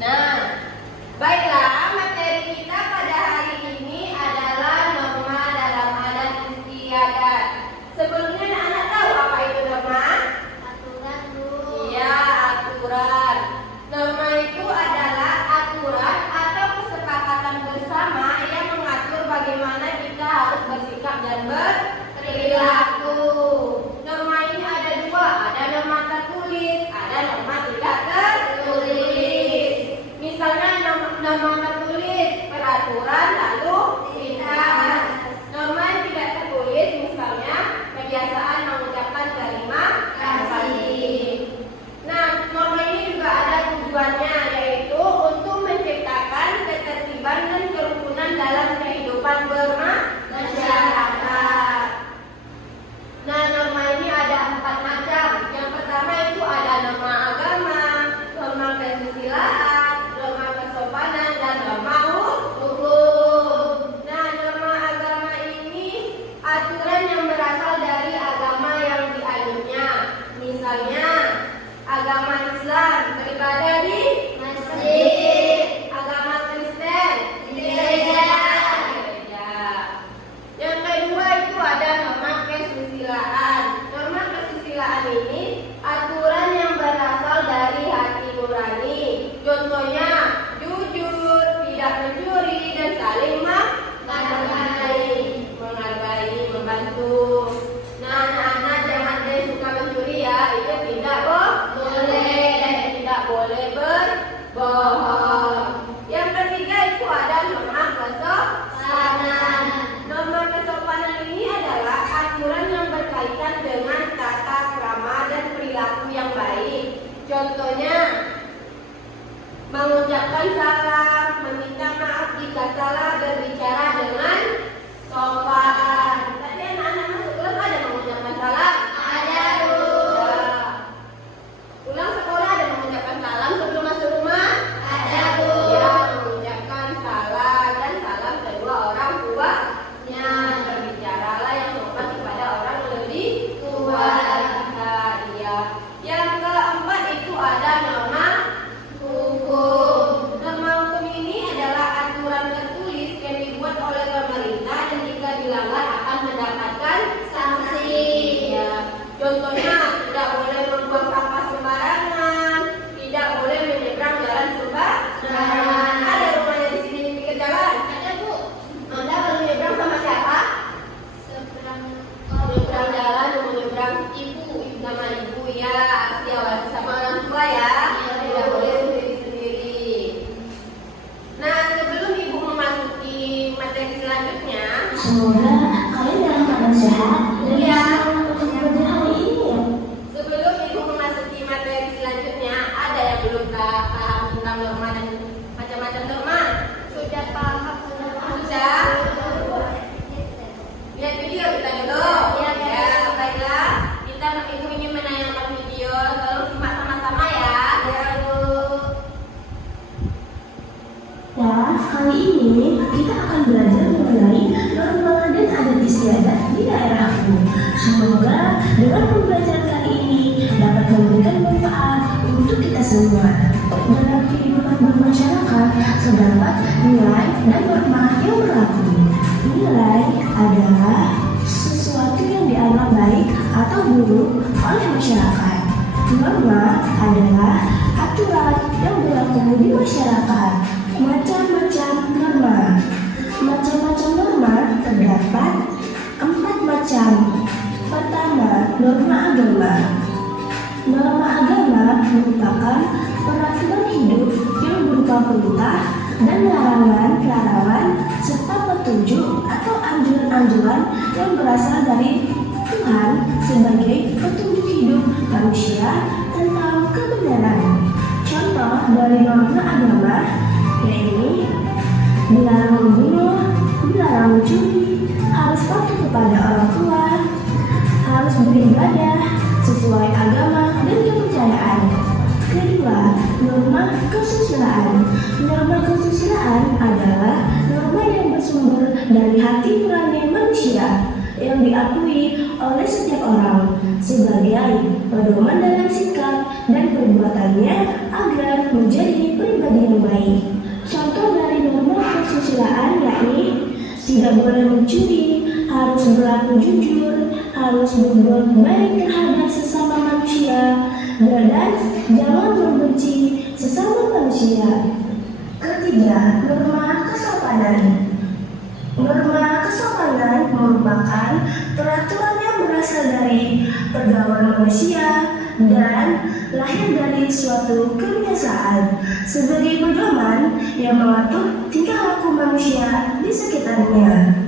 Nah, baiklah, materi kita pada hari ini adalah norma dalam adat istiadat. Sebelumnya anak-anak tahu apa itu norma? Aturan, Bu. Iya, aturan. Norma itu adalah aturan atau kesepakatan bersama yang mengatur bagaimana kita harus bersikap dan berperilaku. Norma ini ada dua, ada norma tertulis, ada norma tidak tertulis. Misalnya norma tertulis, peraturan lalu lintas. Norma yang tidak tertulis misalnya kebiasaan mengucapkan terima kasih. Nah, norma ini juga ada tujuannya, yaitu untuk menciptakan ketertiban dan kerukunan dalam kehidupan bermasyarakat. Nah, norma ini ada 4 macam. Yang pertama itu ada norma agama, norma kesusilaan, norma kesopanan, dan norma hukum. Nah, norma agama ini aturan yang berasal dari agama yang dianutnya. Misalnya, agama Islam beribadah di masjid, agama Kristen di gereja. Yang kedua itu ada norma kesusilaan. Norma kesusilaan ini aturan yang berasal dari hati nurani. Contohnya jujur, tidak mencuri, dan saling menghargai, membantu. Nah, anak-anak jangan deh suka mencuri ya, itu tidak boleh berbohong. Yang ketiga itu ada norma kesopanan. Norma kesopanan ini adalah aturan yang berkaitan dengan tata krama dan perilaku yang baik. Contohnya mengucapkan salam, meminta maaf jika salah, berbicara dengan sopan. Tadi anak-anak masuk kelas ada mengucapkan salam? Ada, Bu. Pulang sekolah ada mengucapkan salam sebelum masuk rumah? Ada, Bu. Ya, mengucapkan salam dan salam kedua orang tuanya. Berbicaralah yang sopan kepada orang lebih tua. Iya. Yang keempat itu ada norma hukum. Norma hukum ini adalah aturan tertulis yang dibuat oleh pemerintah dan jika dilanggar akan mendapatkan sanksi. Ya. Contohnya tidak boleh membuang sampah sembarangan, tidak boleh menyeberang jalan sembarangan. Ada rumahnya di sini di pinggir jalan? Ada, Bu. Anda kalau menyeberang sama siapa? Seberang Menyeberang jalan, menyeberang sama ibu ya, diawasi sama orang tua ya. Tidak boleh sendiri-sendiri. Nah, sebelum ibu memasuki materi selanjutnya, Semoga kalian dalam keadaan sehat dan Iya. bisa belajar hari ini ya. sebelum ibu memasuki materi selanjutnya, ada yang belum paham tentang norma dan macam-macam norma? sudah paham, sudah paham. Sudah? Lihat video kita dulu. Ya, baiklah. Ibu ingin menayangkan video, tolong simak sama-sama ya. Ya, Bu. Ya, kali ini kita akan belajar mengenai norma dan adat istiadat di daerahku. Semoga dengan pembelajaran kali ini dapat memberikan manfaat untuk kita semua. Dalam kehidupan bermasyarakat terdapat nilai dan norma yang berlaku. Nilai adalah sesuatu yang dianggap baik atau buruk oleh masyarakat. Norma adalah aturan yang berlaku di masyarakat. Macam-macam norma. Macam-macam norma terdapat 4 macam. Pertama, norma agama. Norma agama merupakan peraturan hidup yang berupa perintah dan larangan-larangan serta petunjuk atau anjuran-anjuran yang berasal dari Tuhan sebagai petunjuk hidup manusia tentang kebenaran. Contoh dari norma agama yaitu dilarang membunuh, dilarang mencuri, harus patuh kepada orang tua, harus beribadah sesuai agama dan kepercayaan. Kedua, norma kesusilaan. Norma kesusilaan adalah norma yang bersumber dari hati nurani manusia yang diakui oleh setiap orang sebagai pedoman dalam sikap dan perbuatannya agar menjadi pribadi yang baik. Contoh dari norma kesusilaan yakni tidak boleh mencuri, harus berlaku jujur, harus berbuat baik terhadap sesama manusia, dan jangan membenci sesama manusia. Ketiga, norma kesopanan. Norma kesopanan merupakan peraturan yang berasal dari pergaulan manusia dan lahir dari suatu kebiasaan sebagai pedoman yang mengatur tingkah laku manusia di sekitarnya.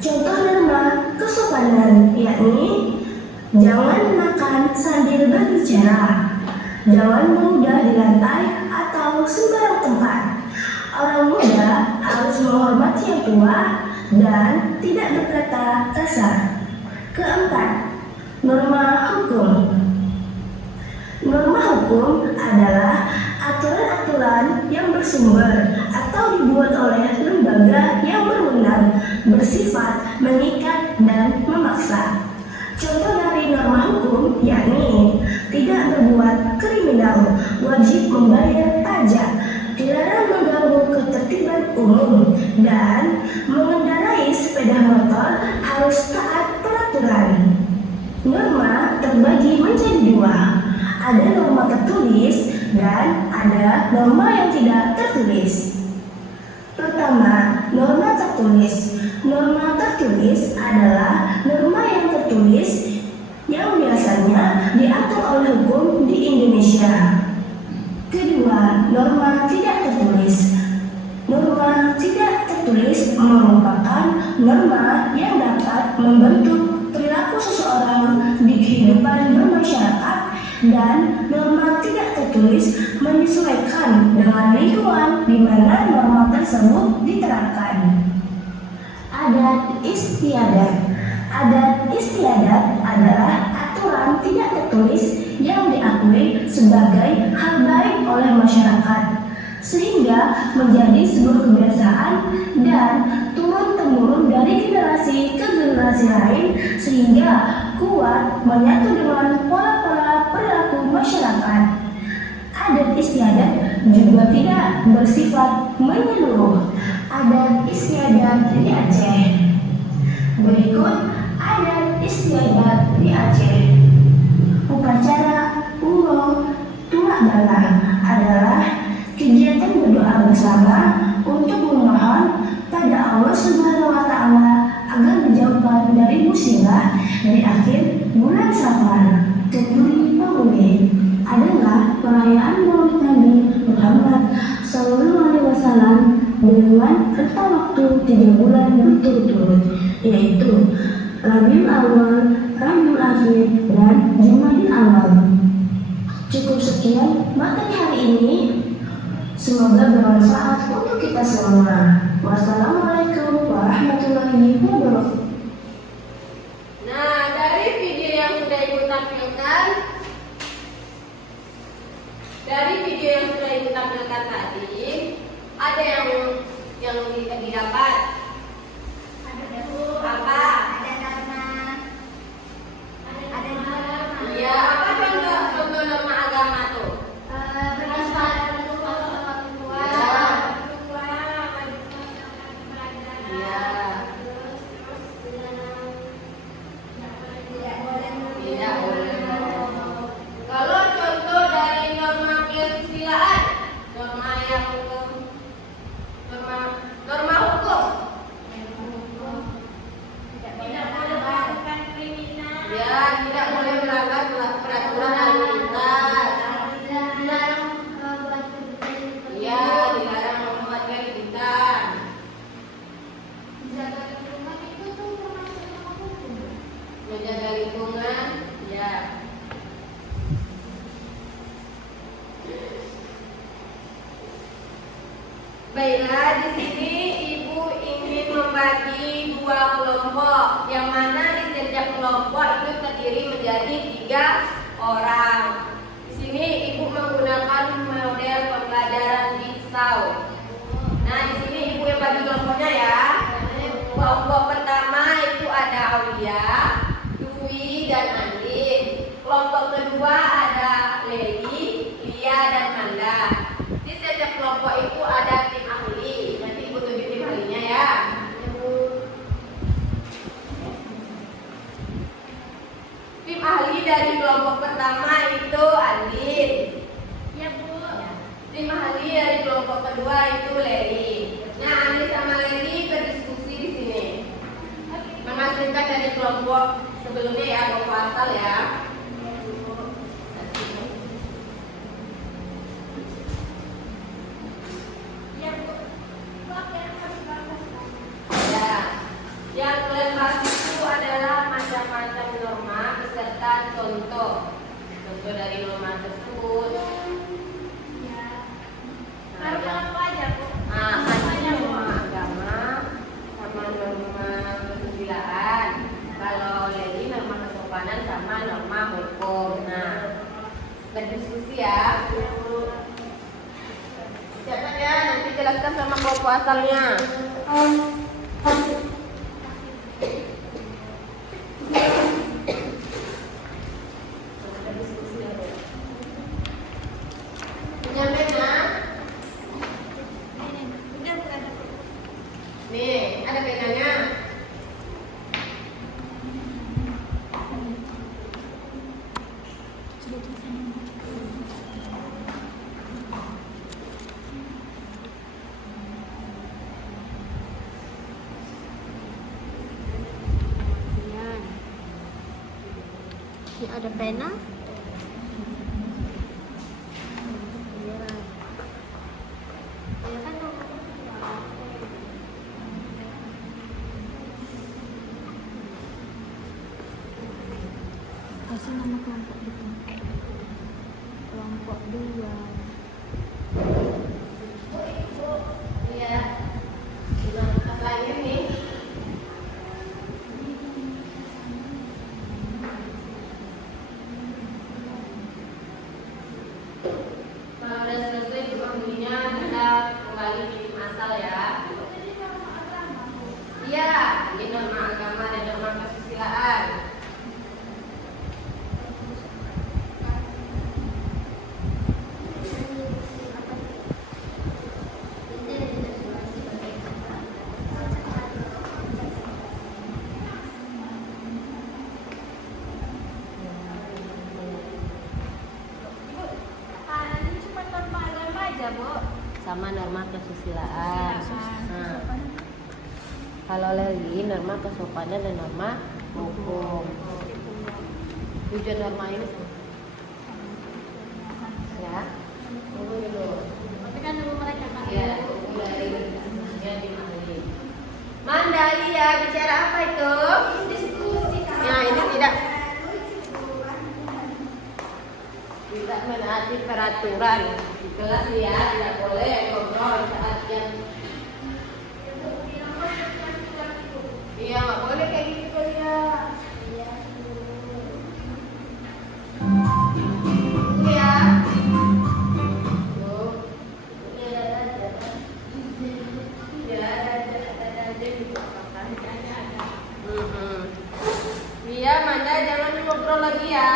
Contoh norma kesopanan yakni jangan makan sambil berbicara, jangan mengudah di lantai atau sembarang tempat. Orang muda harus menghormati yang tua dan tidak berkata kasar. Keempat, norma hukum. Norma hukum adalah aturan-aturan yang bersumber atau dibuat oleh lembaga yang berwenang, bersifat mengikat dan memaksa. Contoh dari norma hukum yakni tidak berbuat kriminal, wajib membayar pajak, dilarang mengganggu ketertiban umum, dan mengendarai sepeda motor harus taat peraturan. Norma terbagi menjadi dua. Ada norma tertulis dan ada norma yang tidak tertulis. Pertama, norma tertulis. Norma tertulis adalah norma yang tertulis yang biasanya diatur oleh hukum di Indonesia. Kedua, norma tidak tertulis. Norma tidak tertulis merupakan norma yang dapat membentuk perilaku seseorang di kehidupan bermasyarakat, dan norma tidak tertulis menyesuaikan dengan lingkungan di mana norma tersebut diterapkan. Adat istiadat. Adat istiadat adalah aturan tidak tertulis yang diakui sebagai hal baik oleh masyarakat, sehingga menjadi sebuah kebiasaan dan turun-temurun dari generasi ke generasi lain, sehingga kuat menyatu dengan pola-pola perilaku masyarakat. Adat istiadat juga tidak bersifat menyeluruh. Adat istiadat di Aceh. Berikut adat istiadat di Aceh. Upacara Ulo Tuak Dalam adalah kegiatan berdoa bersama untuk memohon pada Allah Subhanahu wa Ta'ala agar dijauhkan dari musibah dari akhir bulan Safar. Kenduri Pemulih adalah perayaan Maulid Nabi Muhammad SAW dengan rentang waktu 3 bulan berturut-turut, yaitu Rabiul Awal, Rabiul Akhir, dan Jumadil Awal. Cukup sekian materi hari ini. Semoga bermanfaat untuk kita semua. Wassalamualaikum warahmatullahi wabarakatuh. Nah, dari video yang sudah Ibu tampilkan, tadi, ada yang didapat. Apa? Iya, apa contoh norma agama tuh? Tidak boleh. Kalau contoh dari norma kesusilaan, norma hukum. Ya, tidak boleh melanggar peraturan lalu lintas. Ya, dilarang membuat keributan. Menjaga lingkungan, ya. Baiklah, di sini Ibu ingin membagi dua kelompok, yang mana di setiap kelompok itu terdiri menjadi 3 orang. Di sini Ibu menggunakan model pembelajaran jigsaw. Nah, di sini Ibu yang bagi kelompoknya ya. Kelompok pertama itu ada Aulia, Dwi, dan Andin. Kelompok kedua ada Leli, Lia, dan Manda. Di setiap dari norma tersebut. Ya. Nah, Norma yang- apa aja, Bu? Ada norma agama sama norma kesusilaan. Kalau Leli norma kesopanan sama norma hukum. Nah, berdiskusi ya. Siapa ya? Nanti jelaskan sama kelompok asalnya. Punya pena? Udah, ada. Nih, ada penanya. Ini ada pena. Ya kan kasih nama kelompok itu. Kelompok 2. Iya. Nah, asalnya nih. Kalau udah selesai dipanggilnya bisa kembali di tim asal ya. Iya, ini norma agama dan norma kesusilaan. Ini cuma norma agama aja, Bu. Sama norma kesusilaan. Nah, kalau Leli norma kesopanan dan norma hukum. Tujuan norma ini ya. Tunggu dulu. Tapi kan dulu mereka kan. Ya, tunggu dari ya dimahami. Mandali ya, bicara apa itu? Diskusi kan. Ya, ini tidak menaati peraturan di kelas ya, tidak boleh ngobrol saat yang iya nggak boleh kayak gitu ya. Tunggu ya. Tuh. Ini ada. Ya, ada. Iya, Manda jangan ngobrol lagi ya.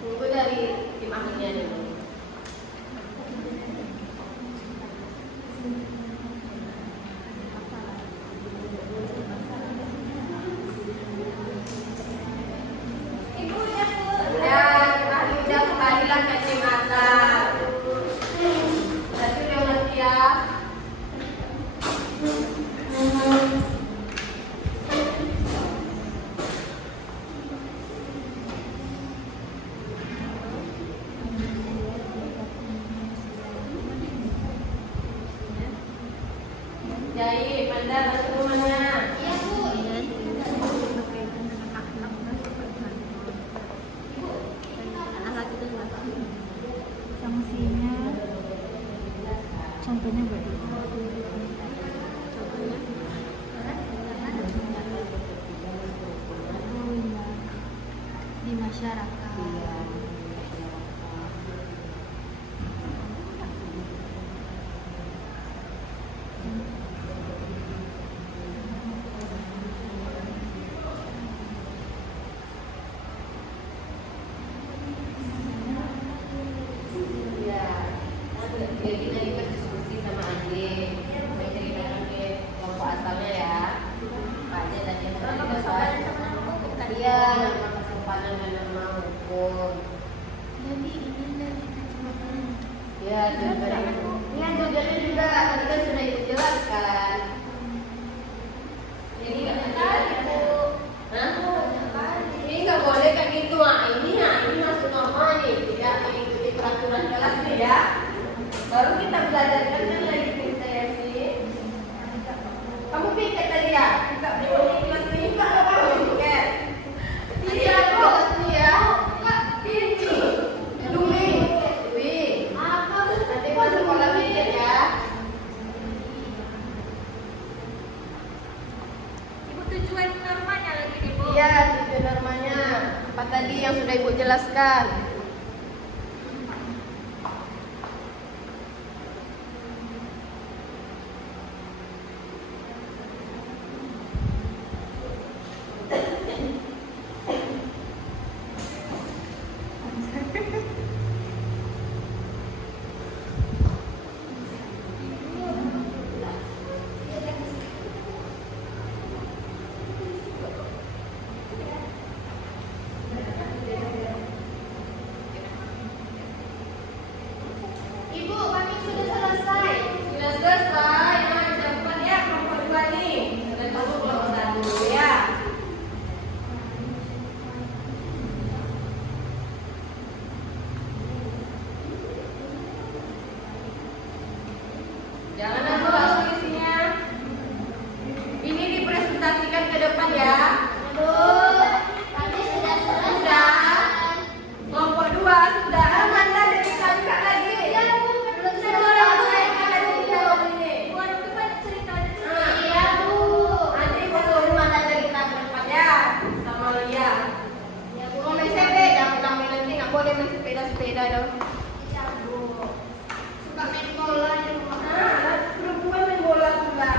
Tunggu dari tim ahlinya dulu. Ya, tim ahli udah kembalilah ke tim asal. Berarti udah ngerti ya. Jadi, Manda masuk rumahnya. Iya, Bu. Sanksinya contohnya bagaimana? Oh iya, di masyarakat. Iya. Jadi tadi berdiskusi sama Andi, menceritakan ke kelompok asalnya ya. Pak Ade tadi yang tadi dapat. Iya, norma kesopanan dan norma hukum. Jadi ini dari kacamata. Ya, dari ini tujuannya juga tadi kan sudah dijelaskan. Jadi nggak tadi Bu. Hah? Ini nggak boleh kayak gitu. Ini masuk norma nih, tidak mengikuti peraturan kelas nih ya. Baru kita belajarkan kan lagi PCMC. Kamu piket tadi ya? Enggak boleh kelas ini enggak kamu piket. Apa tadi yang sudah Ibu jelaskan? Ibu, kami sudah selesai. Sudah selesai. Nah, cepat ya kelompok 2 nih. Dan kamu kelompok 1 dulu ya. Jangan langsung isinya. Ini dipresentasikan ke depan ya. Bu, kami sudah selesai. Sudah. Kelompok 2 sudah. Amanda jadi kami kak lagi. Ya, Bu, belum selesai. Iya, Bu. Nanti pas suruh Amanda jadi kita berempat ya. Sama Lia. Ya, Bu. Mau main sepeda, pulang nanti nggak boleh main sepeda dong. Iya, Bu. Suka main bola di rumah. Nah, perempuan main bola juga.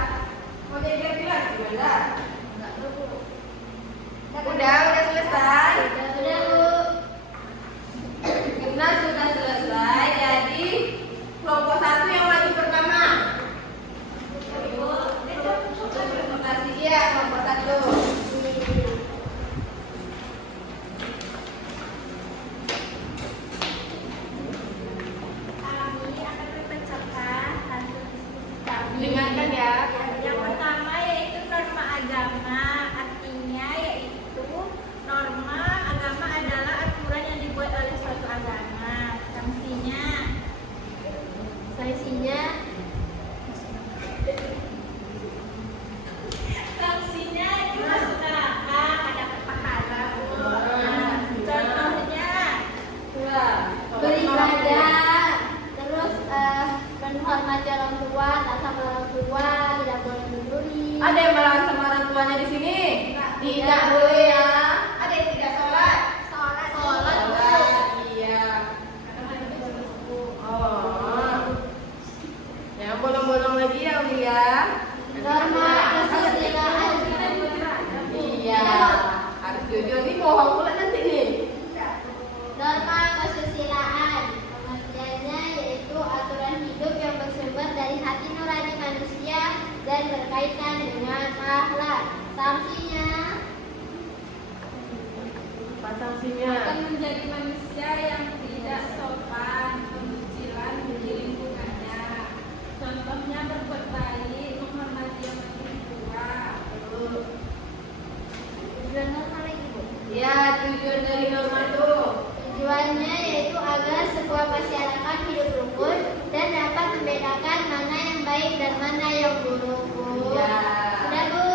Mau jadi bilang gimana? Enggak, Bu. Udah selesai. Sudah, Bu. Karena sudah selesai, jadi kelompok 1 yang maju pertama. Untuk presentasi ya, kelompok 1. Kami akan membacakan hasil diskusi kami. Dengarkan ya. Yang pertama yaitu norma agama. Artinya yaitu norma agama adalah aturan yang dibuat oleh suatu agama. Sanksinya itu masuk neraka, ada pahala. Nah, contohnya beribadah, terus menghormati orang tua, tak sama orang tua, tidak boleh mencuri. Ada yang melawan sama orang tuanya di sini? Tidak boleh ya. Ada yang tidak sholat? Sholat. Iya. Oh. Yang bolong-bolong lagi ya, Uli ya. Norma kesusilaan. Iya. Harus jujur nih, bohong pula nanti nih. Norma kesusilaan. Pengertiannya yaitu aturan hidup yang bersumber dari hati nurani manusia dan berkaitan dengan akhlak. Sanksinya Apa sanksinya? akan menjadi manusia yang tidak sopan, pengucilan di lingkungannya. Contohnya berbuat baik, menghormati yang lebih tua. tujuan norma lagi, Bu. Ya, tujuan dari norma itu. Tujuannya yaitu agar sebuah masyarakat hidup rukun dan dapat membedakan mana yang baik dan mana yang buruk, Bu. Ya. Sudah, Bu.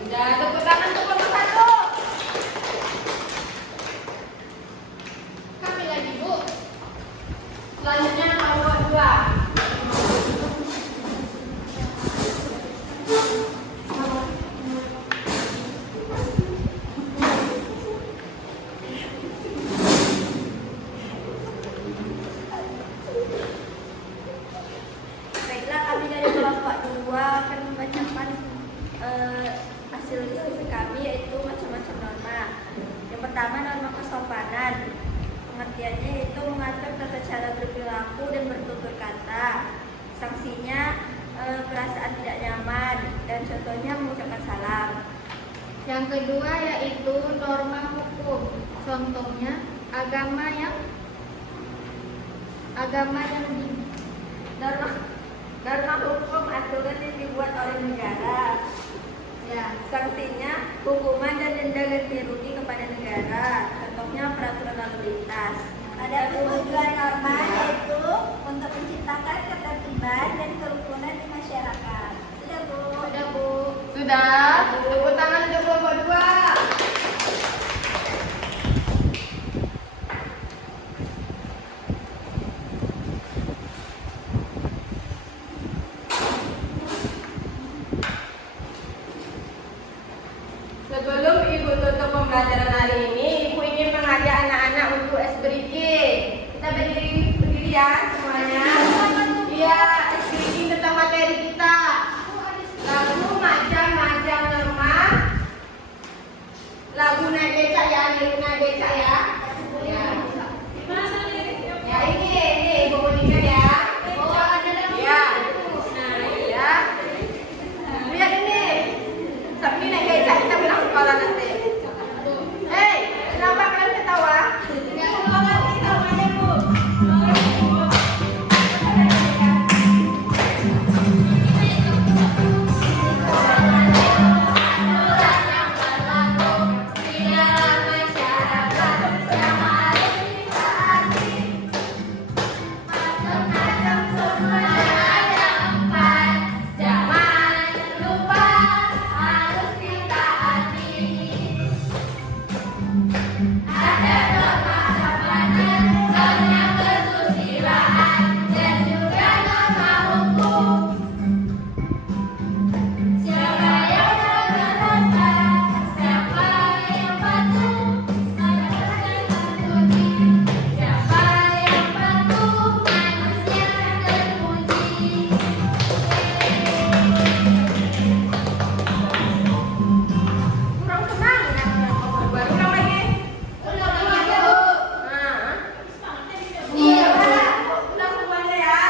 Sudah, tepuk tangan untuk kelompok 1. Kami lagi, Bu. Selanjutnya kelompok 2. Baiklah, kami dari kelompok 2 akan membacakan hasil diskusi kami, yaitu macam-macam norma. Yang pertama, norma kesopanan. Pengertiannya yaitu mengatur tata cara berperilaku dan bertutur kata. Sanksinya perasaan tidak nyaman dan contohnya mengucapkan salam. Yang kedua yaitu norma hukum. Contohnya agama yang norma hukum aturan yang dibuat oleh negara. Ya, sanksinya hukuman dan denda ganti rugi kepada negara. Contohnya peraturan lalu lintas. Ada tujuan norma yaitu untuk menciptakan ketertiban dan kerukunan di masyarakat. Sudah, Bu. Sudah, Bu. Sudah, tepuk tangan untuk kelompok 2. Sebelum Ibu tutup pembelajaran hari ini, Ibu ingin ya semuanya. Iya, speaking tentang materi kita. Lagu macam-macam norma. Lagu naik becak ya, lirik naik becak ya. Ya. Mana liriknya? Ya ini Ibu Monika ya. Ya. Nah, ya. Lihat ini. Tapi naik becak kita pulang sekolah nanti. Hei, kenapa kalian ketawa? Kurang senang ya? Baru ulang lagi. Ulang lagi Bu. Nah. Iya, ulang semuanya ya.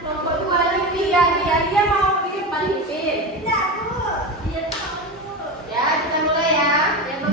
Kelompok 2 dia mau bikin panipin. Tidak Bu. Ya, kita mulai ya. Ya Bu.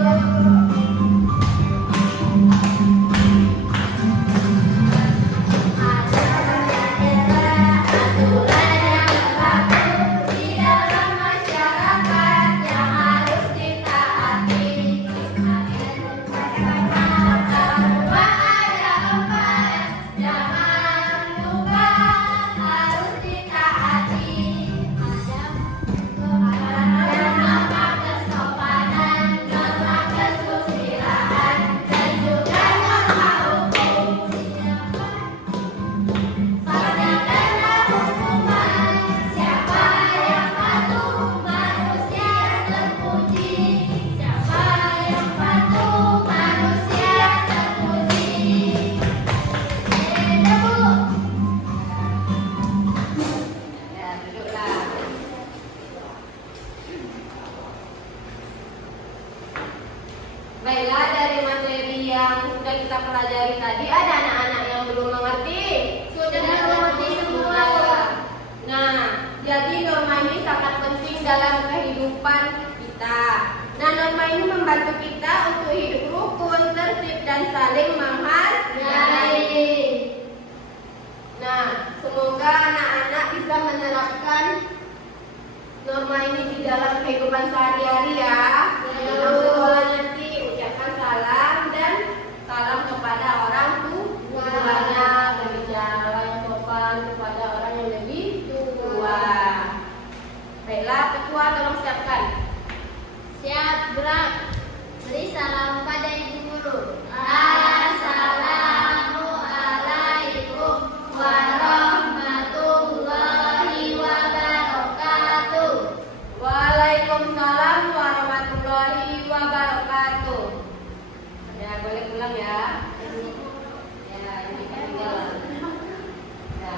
Ya, duduklah. Baiklah, dari materi yang sudah kita pelajari tadi, ada anak-anak yang belum mengerti? Sudah mengerti semua. Nah, jadi norma ini sangat penting dalam kehidupan kita. Nah, norma ini membantu kita untuk hidup rukun, tertib, dan saling menghargai. Nah, semoga anak-anak bisa menerapkan norma ini di dalam kehidupan sehari-hari ya. Dalam sekolah nanti ucapkan salam dan salam kepada orang tuanya, berbicara yang sopan kepada orang yang lebih tua. Baiklah, ketua tolong siapkan. Siap, gerak. Beri salam pada ibu guru. Assalamualaikum warahmatullahi wabarakatuh. Waalaikumsalam warahmatullahi wabarakatuh. Ya, boleh pulang ya. Ya, ini ketinggalan. Ya.